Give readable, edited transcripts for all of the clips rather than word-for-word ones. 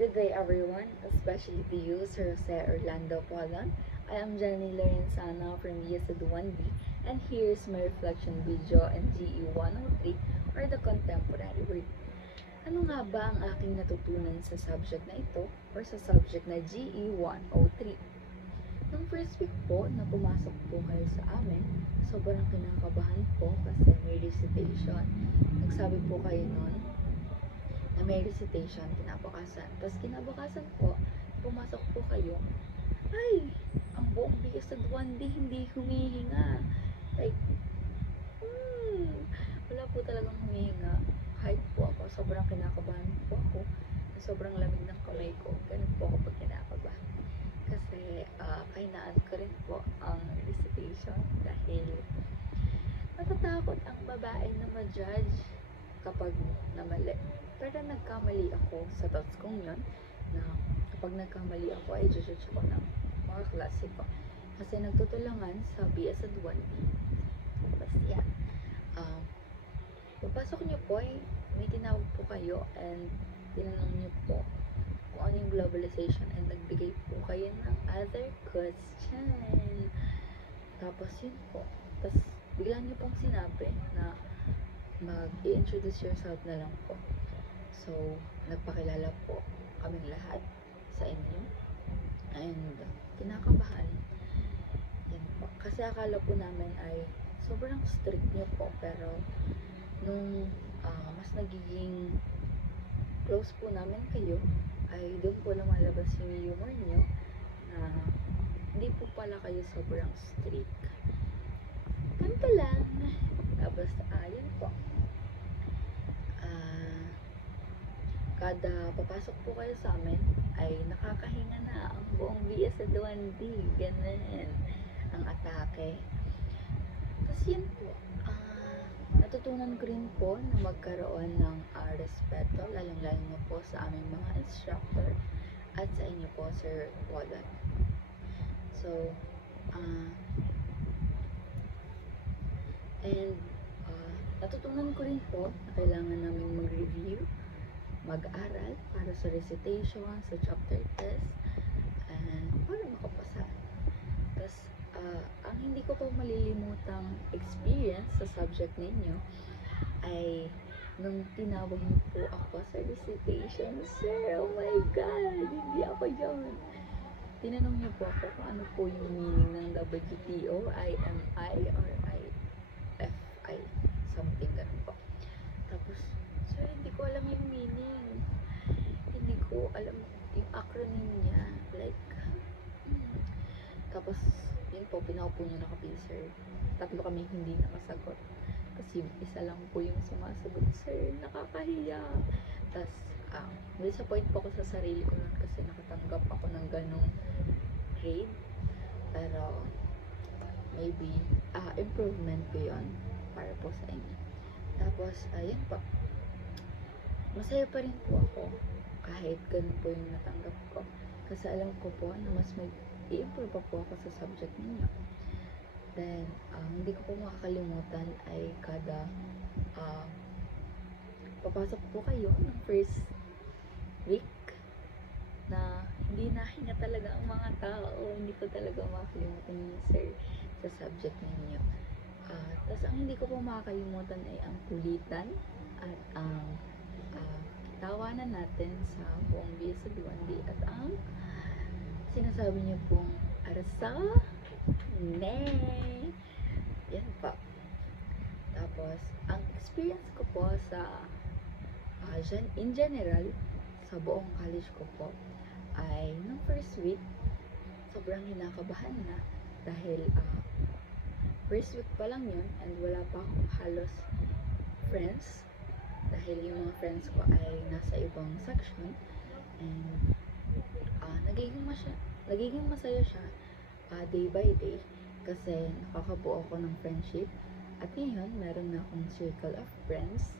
Good day everyone, especially to you, Sir Jose Orlando Polon. I am Jenny Lorenzana from ESED 1B and here's my reflection video in GE 103 or the Contemporary Word. Ano nga ba ang aking natutunan sa subject na ito or sa subject na GE 103? Nung first week po na pumasok po kayo sa amin, sobrang kinakabahan po kasi may recitation. Nagsabi po kayo nun na may recitation kinabukasan. Tapos kinabukasan po, pumasok po kayo, ay, ang buong BSED 1D hindi humihinga. Like, wala po talagang humihinga. Kahit po ako, sobrang kinakabahan po ako. Sobrang lamig ng kamay ko. Ganun po ako pag kinakabahan. Kasi, kahinaan ko rin po ang recitation dahil natatakot ang babae na ma-judge kapag namali. Pero nagkamali ako sa thoughts kong yun na kapag nagkamali ako ay judge ako ng mga klase ko. Kasi nagtutulungan sa BSED 1B. Tapos yan. Papasok niyo po ay may tinawag po kayo and tinanong niyo po kung ano yung globalization and nagbigay po kayo ng other question. Tapos yun po. Tapos bigla niyo pong sinabi na mag-i-introduce yourself na lang po. So, nagpakilala po kaming lahat sa inyo. And, kinakabahan. Yan po. Kasi akala po namin ay sobrang strict nyo po. Pero, nung mas nagiging close po namin kayo, ay doon po lumalabas yung humor nyo na hindi po pala kayo sobrang strict. Ganito lang. Tapos, yun po. Kada papasok po kayo sa amin ay nakakahinga na ang buong BSED 1D. Ganun ang atake. Tapos yun po, natutunan ko rin po na magkaroon ng respeto, lalong-lalo na po sa aming mga instructor at sa inyo po, Sir Polon. So, natutunan ko rin po na kailangan namin mag-review, mag-aral para sa recitation, sa chapter test, and para makapasa. Tapos, ang hindi ko pa malilimutang experience sa subject ninyo ay nung tinawag niyo po ako sa recitation. Sir, oh my God, hindi ako yun. Tinanong niyo po ako kung ano po yung meaning ng WTO, IMI, or IFI, something ganun po. Tapos, sir, hindi ko alam yung meaning. Hindi ko alam yung acronym niya. Like, Tapos, yun po, pinaupo niyo na kami, sir. Tatlo kami hindi nakasagot. Kasi isa lang po yung sumasagot, sir. Nakakahiya. Tapos, disappoint po ako sa sarili ko nun kasi nakatanggap ako ng ganong grade. Pero, maybe, improvement ko yun para po sa inyo. Tapos, ayun po. Masaya pa rin po ako kahit ganun po yung natanggap ko. Kasi alam ko po na mas i-improve pa po ako sa subject ninyo. Then, hindi ko po makakalimutan ay kada papasok po kayo ng first week na hindi nahinga talaga ang mga tao. Hindi ko talaga makakalimutan yun, sir, sa subject ninyo. Tapos, ang hindi ko po makakalimutan ay ang kulitan at ang tawanan natin sa buong BSED 1D at ang sinasabi niyo pong arasa ne. Yan pa. Tapos, ang experience ko po sa in general sa buong college ko po ay nung first week sobrang hinakabahan na dahil first week pa lang yun and wala pa akong halos friends dahil yung mga friends ko ay nasa ibang section and nagiging masaya siya day by day kasi nakakabuo ako ng friendship at ngayon meron na akong circle of friends.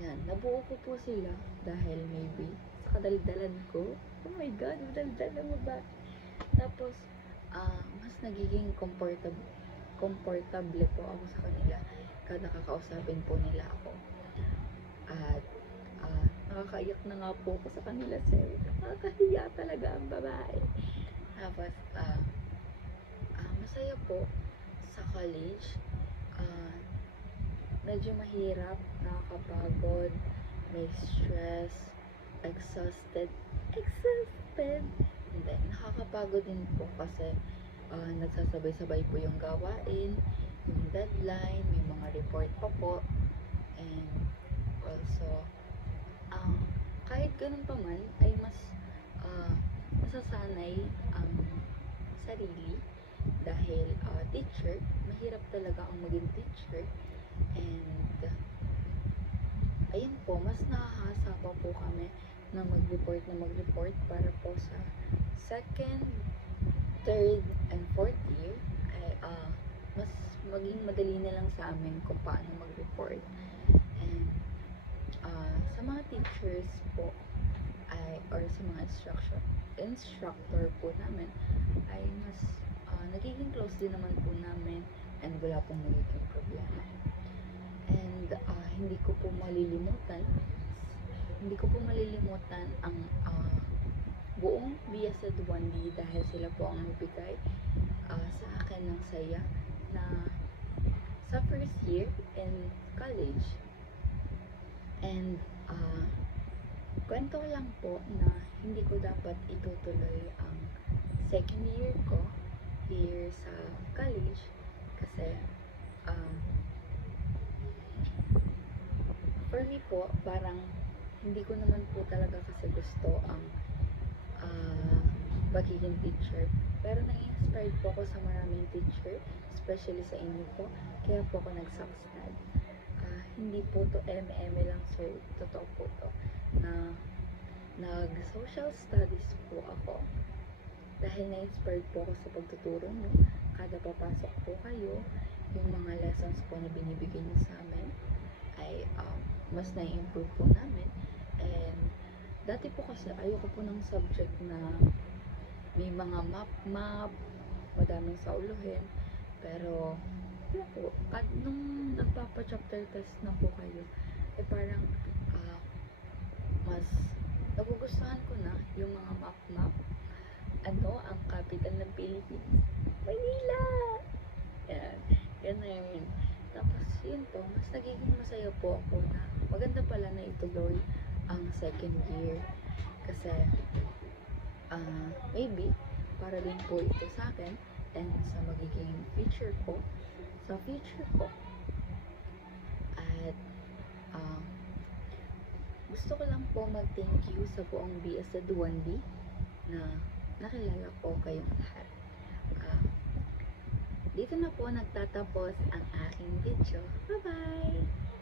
Yan, nabuo ko po sila dahil maybe sa kadaldalan ko. Oh my God, madaldal mo ba? Tapos mas nagiging comfortable po ako sa kanila kada kakausapin po nila ako. At Nakakaiyak na nga po ako sa kanila, sir. Nakakahiya talaga ang babae. Tapos, masaya po sa college. Ah, medyo mahirap, nakakapagod, may stress, exhausted. Exhausted! Hindi, nakakapagod din po kasi nagsasabay-sabay po yung gawain, yung deadline, may mga report pa po, and also, kahit ganun pa man, ay mas nasasanay ang sarili dahil teacher, mahirap talaga ang maging teacher, and ayun po, mas nakahasa pa po kami na mag-report para po sa second, third, and fourth year ay mas maging madali na lang sa amin kung paano mag-report. And sa mga teachers po ay, or sa mga instructor po namin ay mas nagiging close din naman po namin, and wala pong nagiging problema. And hindi ko po malilimutan ang buong BSED 1D dahil sila po ang nagbigay sa akin ng saya na sa first year in college. And kwento lang po na hindi ko dapat itutuloy ang second year ko here sa college kasi for me po, parang hindi ko naman po talaga kasi gusto ang pagiging teacher. Pero na-inspired po ako sa maraming teacher, especially sa inyo po. Kaya po ako nag-Saxtad. Hindi po to eme lang, sir. Totoo po to. Na nag-social studies po ako. Dahil na-inspired po ako sa pagtuturo nyo. Kada papasok po kayo, yung mga lessons po na binibigay nyo sa amin ay mas na-improve po namin. And dati po kasi ayoko po ng subject na may mga map, madaming sauluhin. Pero po, at nung nagpapa-chapter test na po kayo, eh parang mas nagugustuhan ko na yung mga map. Ano ang capital ng Philippines? Manila! Yan, ganun. Tapos yun po, mas nagiging masaya po ako na maganda pala na ituloy ang second year. Kasi maybe para din po ito sa akin and sa magiging future ko. At gusto ko lang po mag-thank you sa buong BSED 1D na nakilala ko kayong lahat. Dito na po nagtatapos ang aking video. Bye-bye!